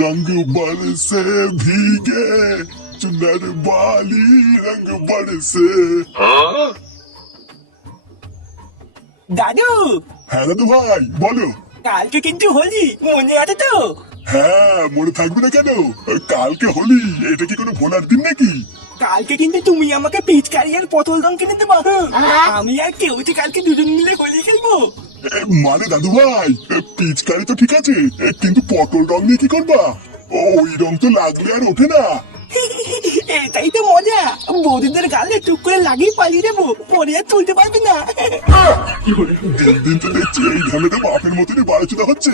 रंग बरसे भीगे चुनर वाली रंग बरसे। দাদু, হ্যাঁ দাদু ভাই বলো। কালকে কিন্তু হোলি, মনে আছে তো? হ্যাঁ মনে থাকবে না কেন, কালকে হোলি, এটা কি কোনো ভোলার দিন নাকি? কালকে কিন্তু তুমি আমাকে পিচকারি আর পটল রং কিনে দেবো। আমি আর কেউ যে কালকে দুজন মিলে হোলি খেলবো। মানে দাদু ভাই, পিচকারি তো ঠিক আছে, কিন্তু পটল রং নিয়ে কি করবা? ওই রং তো লাগলে আর ওঠে না। এটাই তো মজা, বৌদিদের গালে টুক করে লাগিয়ে পালিয়ে যাবো, পরে আর তুলতে পারবি না। দিন দিন তো দেখছি এই ধামেটা বাপের মতনই বাড়াচুদা হচ্ছে।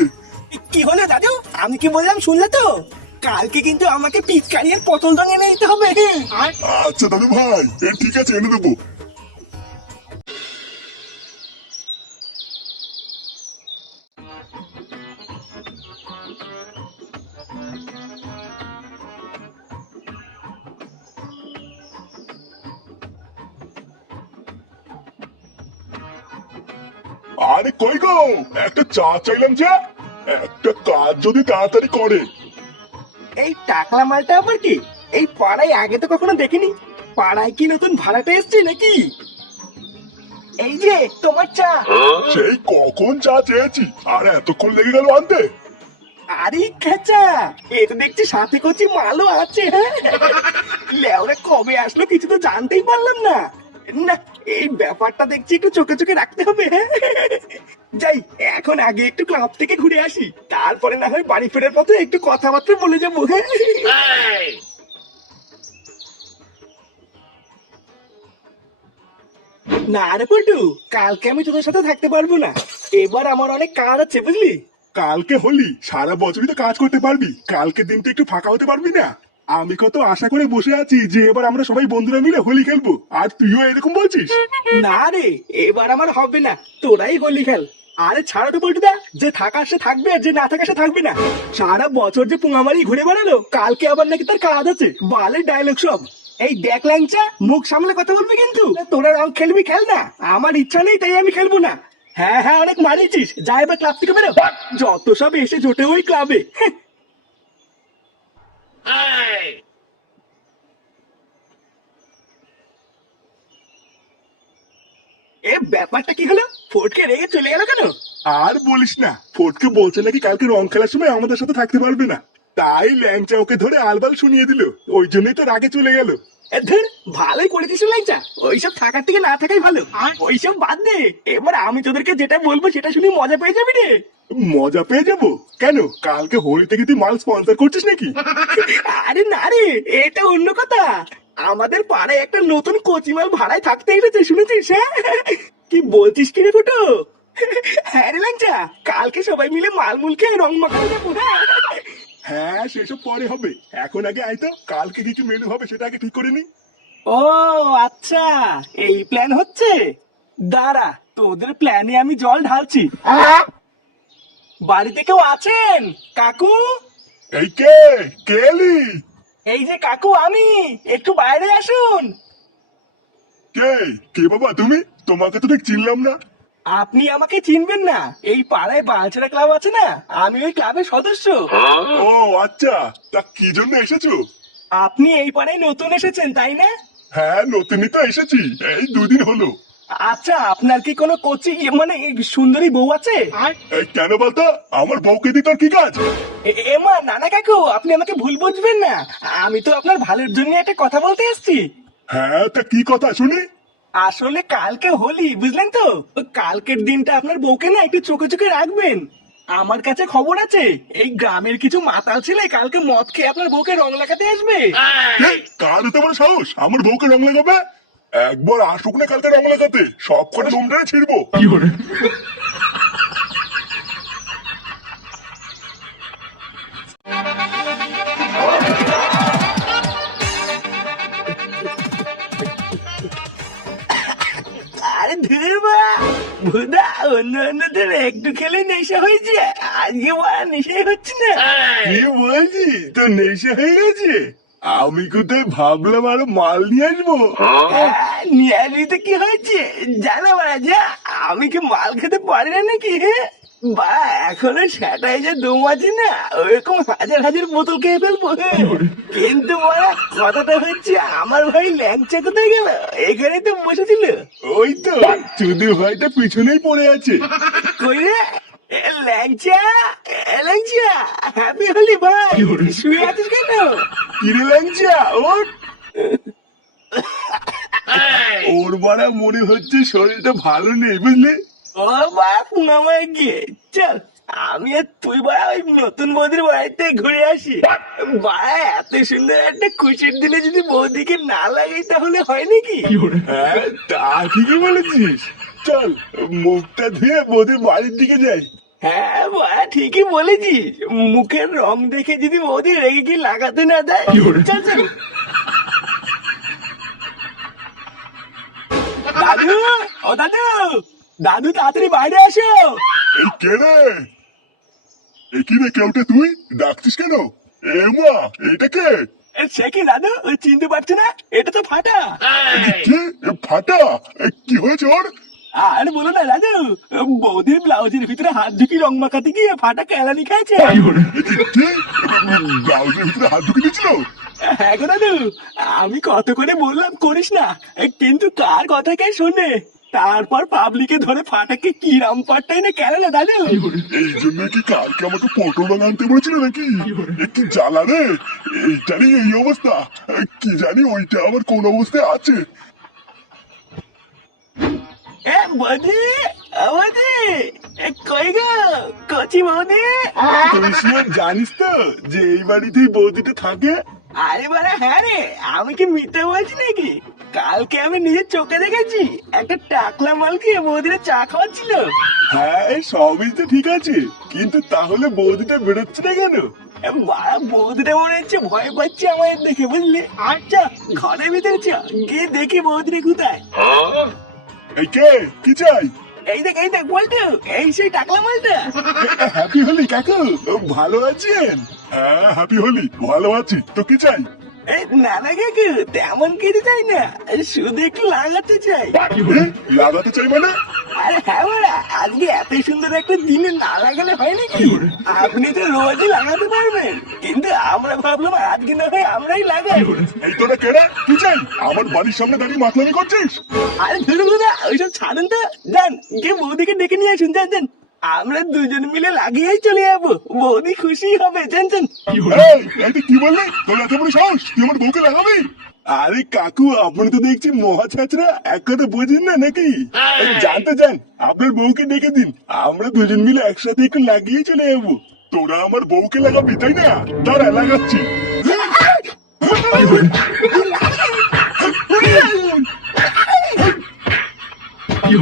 কি হলো দাদু, আমি কি বললাম শুনলে তো? কালকে কিন্তু আমাকে পিচকারি আর পটল রং এনে দিতে হবে। আচ্ছা দাদু ভাই, ঠিক আছে এনে দেবো। আরে কই গো, একটা চা চাইলাম যে, একটা কাজ যদি তাড়াতাড়ি করে। এই টাকলা মালটা আবার কি? এই পাড়ায় আগে তো কখনো দেখিনি। পাড়ায় কি নতুন ভাড়াটা এসছে নাকি? এই যে তোমার চা। সেই কখন চা চেয়েছি, আর এতক্ষণ লেগে গেল আনতে। আরে খেচা, এ তো দেখছি সাথে কচি মালও আছে। হ্যাঁ, লেওরা কবে আসলো কিছু তো জানতেই পারলাম না। না, এই ব্যাপারটা দেখছি একটু চোখে চোখে রাখতে হবে। হ্যাঁ, যাই এখন আগে একটু ক্লাব থেকে ঘুরে আসি, তারপরে না হয় বাড়ি ফেরার পথে একটু কথাবার্তা বলে যাবো। হ্যাঁ, না রে পল্টু, কালকে আমি তোদের সাথে থাকতে পারবো না। এবার আমার অনেক কাজ আছে বুঝলি। কালকে হোলি, সারা বছরই তো কাজ করতে পারবি, কালকে দিনটা একটু ফাঁকা হতে পারবি না? আমি কত আশা করে বসে আছি যে এবার আমরা সবাই বন্ধুরা মিলে হোলি খেলবো, আর তুইও এরকম বলছিস? না রে, এবার আমার হবে না, তোরাই হোলি খেল। আরে ছাড়ো তো পল্টুদা, যে থাকা সে থাকবে আর যে না থাকা সে থাকবে না। সারা বছর যে পুঙামারি ঘুরে বেড়ালো, কালকে আবার নাকি তার কাজ আছে, বালের ডায়লগ সব। এই দেখ ল্যাংচা, মুখ সামলে কথা বলবি কিন্তু। তোরা রং খেলবি খেল না, আমার ইচ্ছা নেই তাই আমি খেলবো না। হ্যাঁ হ্যাঁ, অনেক মারিয়েছিস, যা এবার ক্লাব থেকে বেরো। যত সব এসে জোটে ওই ক্লাবে। এ ব্যাপারটা কি হলো? ফটকে রেগে চলে গেল কেন? আর বলিস না, ফটকে বলছে নাকি কালকে রং খেলার সময় আমাদের সাথে থাকতে পারবে না, তাই ল্যাংচা ওকে ধরে আলবাল শুনিয়ে দিল, ওই জন্যই তো রাগে চলে গেল। ধর, ভালোই করেছিস ল্যাংচা, ওইসব থাকার থেকে না থাকাই ভালো। ওইসব বাদ দে, এবার আমি তোদেরকে যেটা বলবো সেটা শুনে মজা পেয়ে যাবি রে। মজা পেয়ে যাবো কেন? কালকে হোলি থেকে তুই মাল স্পন্সর করছিস নাকি? আরে না রে, এটা অন্য কথা। আমাদের পাড়ায় একটা নতুন কচিমাল ভাড়ায় থাকতে এসেছে, শুনেছিস? হ্যাঁ, কি বলছিস কি রে ফুটো? হ্যাঁ রে ল্যাংচা, কালকে সবাই মিলে মালমুল খেয়ে রং মাখাতে যাবো। হ্যাঁ সেসব পরে হবে, এখন আগে আয় তো, কালকে কি কি মেনু হবে সেটা আগে ঠিক করে নি। ও আচ্ছা, এই প্ল্যান হচ্ছে। দাঁড়া, তোদের প্ল্যানে আমি জল ঢালছি। বাড়িতে কেউ আছেন কাকু? এই কে, কে এলি? এই যে কাকু আমি, একটু বাইরে আসুন। কে, কে বাবা তুমি? তোমাকে তো ঠিক চিনলাম না। আপনি আমাকে চিনবেন না? এই পাড়ায় বালছেড়া ক্লাব আছে না, আমি ওই ক্লাবের সদস্য। ও আচ্ছা, তা কি জন্য এসেছো? আপনি এই পাড়ায় নতুন এসেছেন তাই না? হ্যাঁ নতুনই তো এসেছি, এই দুদিন হলো। আচ্ছা, আপনার কি কোনো কোচি মানে সুন্দরী বউ আছে? এই কেন বলতো, আমার বউকে দিয়ে তোর কি কাজ? এমা নানা কাকু, আপনি আমাকে ভুল বুঝবেন না, আমি তো আপনার ভালোর জন্য একটা কথা বলতে এসেছি। হ্যাঁ তা কি কথা শুনি? আসলে কালকে হোলি, বুঝলেন তো? কালকের দিনটা আপনার বউকে না একটু চোখে চোখে রাখবেন। আমার কাছে খবর আছে, এই গ্রামের কিছু মাতাল ছেলে কালকে মদ খেয়ে আপনার বউকে রং লাগাতে আসবে। কার এত বড় সাহস আমার বউকে রং লাগাবে? একবার আসুক না কালকে রং লাগাতে, সব করে লোমটাই ছিড়বো। আরে ধুর বা, ভুদা অন্য অন্যদের একটু খেলে নেশা হয়েছে, আজকে বড় নেশাই হচ্ছে না। কি বলছি, তো নেশা হয়ে গেছে? আমি কোথায় ভাবলাম আরো মাল নিয়ে আসবো। নিয়ে আসবি তো কি হয়েছে, জানা মারা যা, আমি কি মাল খেতে পারি না নাকি? বা এখনো সেটাই যে দম আছে না, ওইরকম হাজার হাজার বোতল খেয়ে ফেলবো। কিন্তু বড়া কথাটা হচ্ছে, আমার ভাই ল্যাংচা কোথায় গেল? এখানেই তো বসেছিল। ওই তো চুদি ভাইটা পিছনেই পড়ে আছে। কই রে ল্যাংচা? ল্যাংচা, হ্যাপি হলি ভাই, শুয়ে আছিস কেন? কিরে ল্যাংচা ওর ওর বাড়া মনে হচ্ছে শরীরটা ভালো নেই বুঝলি। ও বা পুনামায় গিয়ে চল, আমি আর তুই বাড়া ওই নতুন বৌদির বাড়িতে ঘুরে আসি। বাড়া এত সুন্দর একটা খুশির দিনে যদি বৌদিকে না লাগাই তাহলে হয় নাকি? হ্যাঁ তা ঠিকই বলেছিস। চল মুখটা ধুয়ে বৌদির বাড়ির দিকে যাই। হ্যাঁ বাড়া ঠিকই বলেছিস, মুখের রং দেখে যদি বৌদি রেগে কি লাগাতে না দেয়। চল চল। দাদু, ও দাদু, দাদু তাড়াতাড়ি বাইরে আসো। এই কে রে? এ কি রে, কেউটা তুই ডাকছিস কেন? এ মা, এটা কে? সে কি দাদু, চিনতে পারছো না? এটা তো ফাটা। কে? এ ফাটা? কি হয়েছে ওর? আর বলো না দাদু, বৌদির ব্লাউজের ভিতরে হাত ঢুকি রং মাখাতে গিয়ে ফাটা কেলানি খাইছে। কে? ব্লাউজের ভিতরে হাত ঢুকে দিয়েছিল? হ্যাঁ গো দাদু, আমি কত করে বললাম করিস না, কিন্তু কার কথা কে শোনে? তারপর পাবলিকে ধরে ফাটাকে কি রাম পাট্টাই না কেন না দাদু। এই জন্য কি কালকে আমাকে পটল রং আনতে বলেছিল নাকি? কি জ্বালা রে, এইটারই এই অবস্থা। কি জানি ওইটা আবার কোন অবস্থায় আছে। এ বৌদি, বৌদি, কই গো কচি বৌদি? তুই শিওর জানিস তো যে এই বাড়িতেই বৌদিটা থাকে? আরে বাড়া হ্যাঁ রে, আমি কি মিথ্যে বলছি নাকি? কালকে আমি নিজের চোখে দেখেছি, একটা টাকলা মালকে বৌদিরা চা খাওয়াচ্ছিল। হ্যাঁ এই সবই তো ঠিক আছে, কিন্তু তাহলে বৌদিটা বেরোচ্ছে না কেন? বাড়া বৌদিটা মনে হচ্ছে ভয় পাচ্ছে আমাদের দেখে, বুঝলি? আচ্ছা ঘরের ভিতরে চ, গিয়ে দেখি বৌদিটা কোথায়। এই কে, কি চাই? এই দেখ বলতো, এই সেই টাকলা মালটা। হ্যাপি হোলি কাকু, ভালো আছেন? হ্যাঁ হ্যাপি হোলি, ভালো আছি। তো কি চাই? এই না না কাকু, তেমন কিছু চাই না, শুধু একটু লাগাতে চাই। এ, লাগাতে চাই মানে? আরে হ্যাঁ বাড়া, আজকে এত সুন্দর একটা দিনে না লাগালে হয় নাকি? আপনি তো রোজই লাগাতে পারবেন, কিন্তু আমরা ভাবলাম আজকে না হয় আমরাই লাগাই। এই তোরা কেডা, কি চাই? আমার বাড়ির সামনে দাঁড়িয়ে মাতলামি করছিস? আরে ধরুন না, ওইসব ছাড়েন তো, যান গিয়ে বৌদিকে ডেকে নিয়ে আসুন, যান। আমরা দুজন মিলে লাগিয়েই চলে যাবো, বৌদি খুশি হবে, জান। এই তুই কি বললি? তোর এত বড় সাহস, তুই আমার বউকে লাগাবি? আরে কাকু, আপনি তো দেখছি মহা ছাত্রা, এক কথা বুঝেন না নাকি? জানতে যান, আপনার বউকে ডেকে দিন, আমরা দুজন মিলে একসাথে একটু লাগিয়ে চলে যাবো। তোরা আমার বউকে লাগাবি তাই না? তারা লাগাচ্ছি। কি